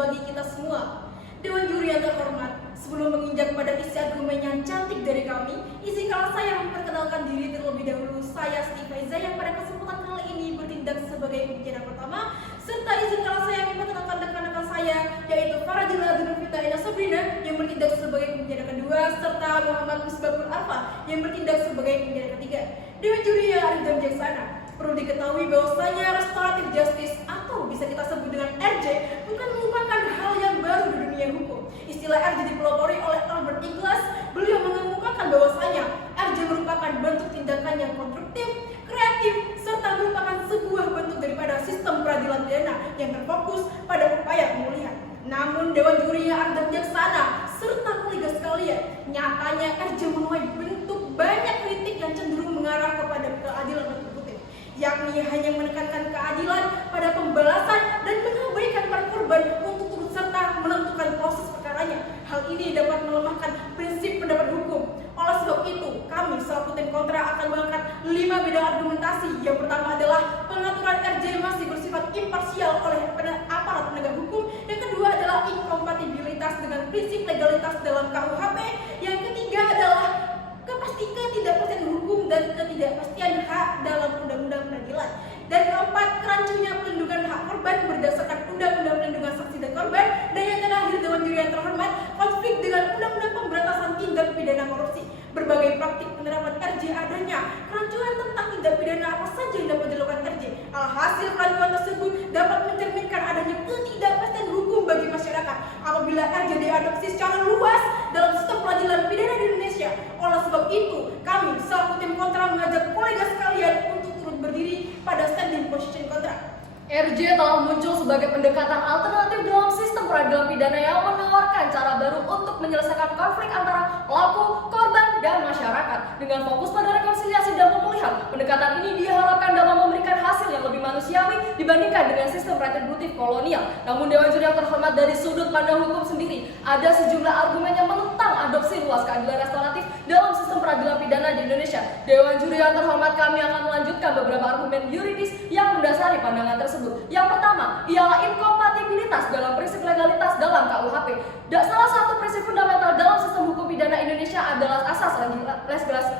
bagi kita semua. Dewan juri yang terhormat, sebelum menginjak pada isi argumen yang cantik dari kami, izinkanlah saya memperkenalkan diri terlebih dahulu. Saya Siti Faiza yang pada kesempatan kali ini bertindak sebagai pembicara pertama, serta izinkanlah saya memperkenalkan rekan-rekan saya, yaitu Faradila Dunufita Ina Sabrina yang bertindak sebagai pembicara kedua, serta Muhammad Musbabul Arfa yang bertindak sebagai pembicara ketiga. Dewan juri yang arif dan bijaksana, perlu diketahui bahwasanya restoratif justice atau bisa kita sebut dengan RJ bukan merupakan hal yang baru di dunia hukum. Istilah RJ dipelopori oleh Albert Ikhlas. Beliau mengemukakan bahwasanya RJ merupakan bentuk tindakan yang konstruktif, kreatif, serta merupakan sebuah bentuk daripada sistem peradilan pidana yang terfokus pada upaya pemulihan. Namun Dewan Juri yang arif dan bijaksana serta kolega sekalian, nyatanya RJ menuai bentuk banyak kritik yang cenderung mengarah kepada keadilan eksekutif, yakni hanya menekankan keadilan pada pembalasan dan mengabaikan para korban untuk turut serta menentukan proses perkaranya. Hal ini dapat melemahkan prinsip pendapat hukum. Oleh sebab itu, kami selaku tim kontra akan mengangkat 5 bidang argumentasi. Yang pertama adalah pengaturan RJ masih bersifat imparsial oleh aparat penegak hukum. Yang kedua adalah inkompatibilitas dengan prinsip legalitas dalam KUHP. Yang ketiga adalah ketidakpastian hukum dan ketidakpastian hak dalam undang-undang peradilan. Dan keempat, kerancunya pelindungan hak korban berdasarkan undang-undang perlindungan saksi dan korban. Dan yang terakhir, Dewan Juri yang terhormat, konflik dengan undang-undang pemberantasan tindak pidana korupsi. Berbagai praktik penerapan RJ adanya kerancuan tentang tindak pidana apa saja yang dapat dilakukan RJ. Alhasil kerancuan tersebut dapat mencerminkan adanya ketidakpastian hukum bagi masyarakat apabila RJ diadopsi secara luas dalam sistem peradilan pidana di Indonesia. Oleh sebab itu, kami selaku tim kontra mengajak kolega sekalian untuk turut berdiri pada standing position kontra. RJ telah muncul sebagai pendekatan alternatif dalam sistem peradilan pidana yang menawarkan cara baru untuk menyelesaikan konflik antara pelaku, korban, dan masyarakat. Dengan fokus pada rekonsiliasi dan pemulihan, pendekatan ini diharapkan dapat memberikan hasil yang lebih manusiawi dibandingkan dengan sistem retributif kolonial. Namun Dewan Juri yang terhormat, dari sudut pandang hukum sendiri, ada sejumlah argumen yang menentang adopsi luas keadilan restoratif dalam sistem peradilan pidana di Indonesia. Dewan Juri yang terhormat, kami akan melanjutkan beberapa argumen yuridis yang mendasari pandangan tersebut. Yang pertama ialah inkompatibilitas dalam prinsip legalitas dalam KUHP. Salah satu prinsip fundamental dalam sistem hukum pidana Indonesia adalah asas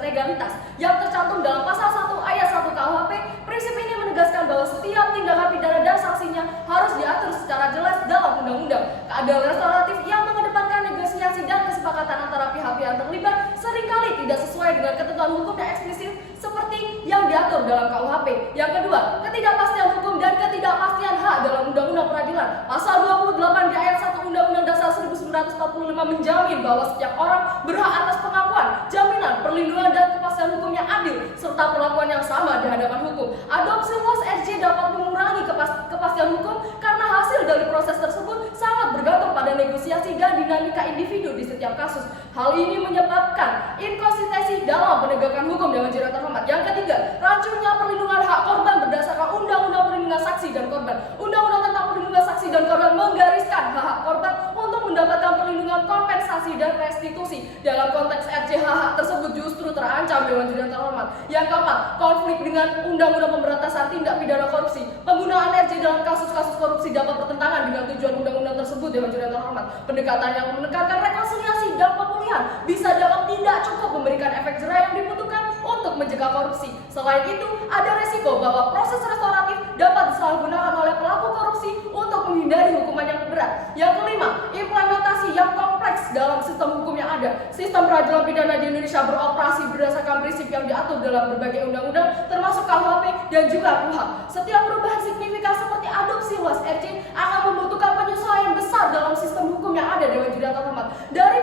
legalitas yang tercantum dalam pasal 1 ayat 1 KUHP. Prinsip ini menegaskan bahwa setiap tindakan pidana dan sanksinya harus diatur secara jelas dalam undang-undang. Keadilan restoratif yang mengedepankan negosiasi dan kesepakatan antara pihak-pihak terlibat seringkali tidak sesuai dengan ketentuan hukum yang eksplisit seperti yang diatur dalam KUHP. Yang kedua, ketidakpastian hukum dan ketidakpastian hak dalam Undang-Undang Peradilan. Pasal 28 di ayat 1 Undang-Undang Dasar 1945 menjamin bahwa setiap orang berhak atas pengakuan, jaminan, perlindungan, dan kepastian hukum yang adil serta perlakuan yang sama di hadapan hukum. Adopsi luas RJ dapat mengurangi kepastian hukum karena hasil dari proses tersebut sangat bergantung pada negosiasi dan dinamika individu di setiap kasus. Hal ini menyebabkan inkonsistensi dalam penegakan hukum Dewan Juri terhormat. Yang ketiga, racunnya perlindungan hak korban berdasarkan Undang-Undang Perlindungan Saksi dan Korban. Undang-Undang tentang Perlindungan Saksi dan Korban menggariskan hak korban untuk mendapatkan perlindungan, kompensasi, dan restitusi. Dalam konteks RJ, hak tersebut justru terancam Dewan Juri terhormat. Yang keempat, konflik dengan Undang-Undang Pemberantasan Tindak Pidana Korupsi. Penggunaan RJ dalam kasus-kasus korupsi dapat bertentangan dengan tujuan undang-undang tersebut Dewan Juri terhormat. Pendekatan yang menekankan rekonsiliasi dan pemulihan bisa dapat tidak cukup memberikan efek jerah yang dibutuhkan untuk mencegah korupsi. Selain itu, ada resiko bahwa proses restoratif dapat disalahgunakan oleh pelaku korupsi untuk menghindari hukuman yang berat. Yang kelima, implementasi yang kompleks dalam sistem hukum yang ada. Sistem peradilan pidana di Indonesia beroperasi berdasarkan prinsip yang diatur dalam berbagai undang-undang, termasuk KUHP dan juga KUHP. Setiap perubahan signifikan seperti adopsi luas RJ akan membutuhkan penyesuaian besar dalam sistem hukum yang ada Dewan Juri terhormat. Dari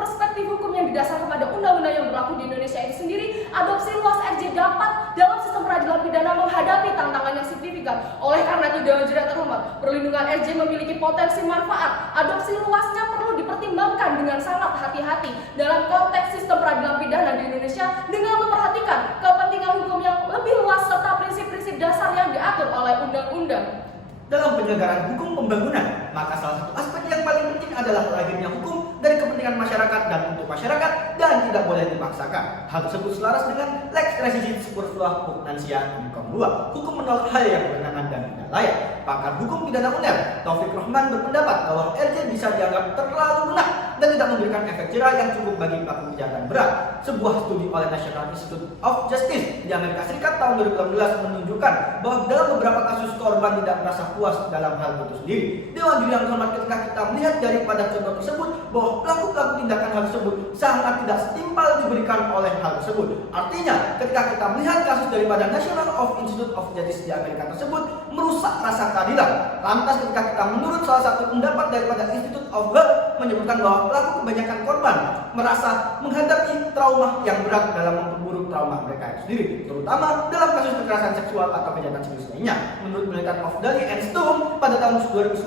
perspektif hukum yang didasarkan pada undang-undang yang berlaku di Indonesia itu sendiri, adopsi luas RJ dapat dalam sistem peradilan pidana menghadapi tantangan yang signifikan. Oleh karena itu Dewan Juri terhormat, perlindungan RJ memiliki potensi manfaat. Adopsi luasnya perlu dipertimbangkan dengan sangat hati-hati dalam konteks sistem peradilan pidana di Indonesia dengan memperhatikan kepentingan hukum yang lebih luas serta prinsip-prinsip dasar yang diatur oleh undang-undang. Dalam penyelenggaraan hukum pembangunan, maka salah satu aspek yang paling penting adalah lahirnya hukum dari kepentingan kepentingan masyarakat dan untuk masyarakat dan tidak boleh dipaksakan. Hal tersebut selaras dengan lex resisit superflua pugnansia income 2, hukum menolak hal yang bertentangan dan tidak layak. Pakar hukum pidana UNER Taufik Rahman berpendapat bahwa RJ bisa dianggap terlalu lunak dan tidak memberikan efek jerah yang cukup bagi pelaku kejahatan berat. Sebuah studi oleh National Institute of Justice di Amerika Serikat tahun 2018 menunjukkan bahwa dalam beberapa kasus korban tidak merasa puas dalam hal itu sendiri. Dewan Juri yang hormat, ketika kita melihat daripada contoh tersebut bahwa pelaku-pelaku tindakan hal tersebut sangat tidak setimpal diberikan oleh hal tersebut. Artinya, ketika kita melihat kasus daripada National Institute of Justice di Amerika tersebut merusak rasa keadilan. Lantas ketika kita menurut salah satu pendapat daripada Institute of Health menyebutkan bahwa pelaku kebanyakan korban merasa menghadapi trauma yang berat dalam memperburuk trauma mereka sendiri, terutama dalam kasus kekerasan seksual atau kejahatan serius lainnya. Menurut penelitian of Daly and Stone pada tahun 2019,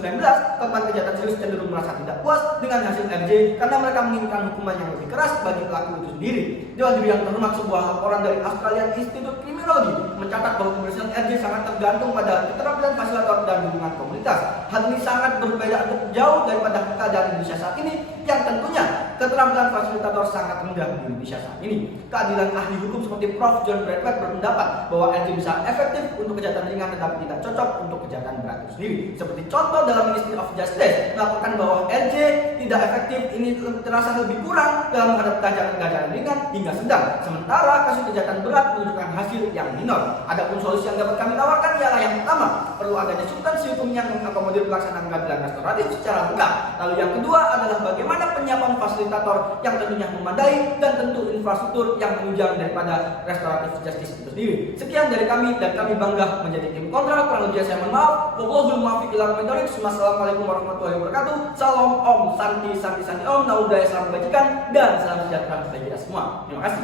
korban kejahatan serius cenderung merasa tidak puas dengan hasil RJ karena mereka menginginkan hukuman yang lebih keras bagi pelaku itu sendiri. Dewan Juri yang terhormat, sebuah laporan dari Australian Institute Criminology mencatat bahwa pemeriksaan RJ sangat tergantung pada keterampilan fasilitator dan dukungan komunitas. Hal ini sangat berbeda untuk jauh daripada keadaan Indonesia saat ini, yang tentunya keterampilan fasilitator sangat rendah di Indonesia saat ini. Keadilan ahli hukum seperti Prof. John Bradford berpendapat bahwa RJ bisa efektif untuk kejahatan ringan tetapi tidak cocok untuk kejahatan berat itu sendiri. Seperti contoh dalam Ministry of Justice melaporkan bahwa RJ tidak efektif ini terasa lebih kurang dalam menghadapi kejahatan ringan hingga sedang, sementara kasus kejahatan berat menunjukkan hasil yang minor. Adapun solusi yang dapat kami tawarkan ialah yang pertama, perlu adanya substansi hukum yang mengakomodir pelaksanaan keadilan restoratif secara lengkap. Lalu yang kedua adalah bagaimana penyiapan fasilitator yang tentunya memadai dan tentu infrastruktur yang menunjang daripada restoratif justice itu sendiri. Sekian dari kami dan kami bangga menjadi tim kontra. Kurang lebih saya mohon maaf. Wallahul muwaffiq ila aqwamit thoriq. Wassalamualaikum warahmatullahi wabarakatuh. Salam Om, Santi Om, Naudai, salam kebajikan dan salam sejahtera bagi kita semua. Terima kasih.